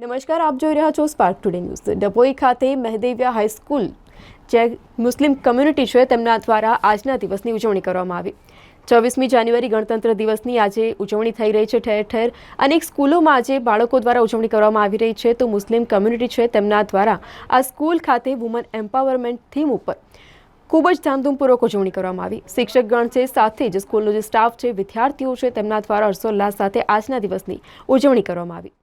નમસ્કાર, આપ જોઈ રહ્યા છો સ્પાર્ક ટુડે ન્યૂઝ। ડભોઈ ખાતે મહેદેવિયા હાઈસ્કૂલ જે મુસ્લિમ કમ્યુનિટી છે તેમના દ્વારા આજના દિવસની ઉજવણી કરવામાં આવી। 24મી જાન્યુઆરી ગણતંત્ર દિવસની આજે ઉજવણી થઈ રહી છે। ઠેર ઠેર અનેક સ્કૂલોમાં આજે બાળકો દ્વારા ઉજવણી કરવામાં આવી રહી છે। તો મુસ્લિમ કમ્યુનિટી છે તેમના દ્વારા આ સ્કૂલ ખાતે વુમન એમ્પાવરમેન્ટ થીમ ઉપર ખૂબ જ ધામધૂમપૂર્વક ઉજવણી કરવામાં આવી। શિક્ષકગણ છે, સાથે જ સ્કૂલનો જે સ્ટાફ છે, વિદ્યાર્થીઓ છે તેમના દ્વારા હર્ષોલ્લાસ સાથે આજના દિવસની ઉજવણી કરવામાં આવી।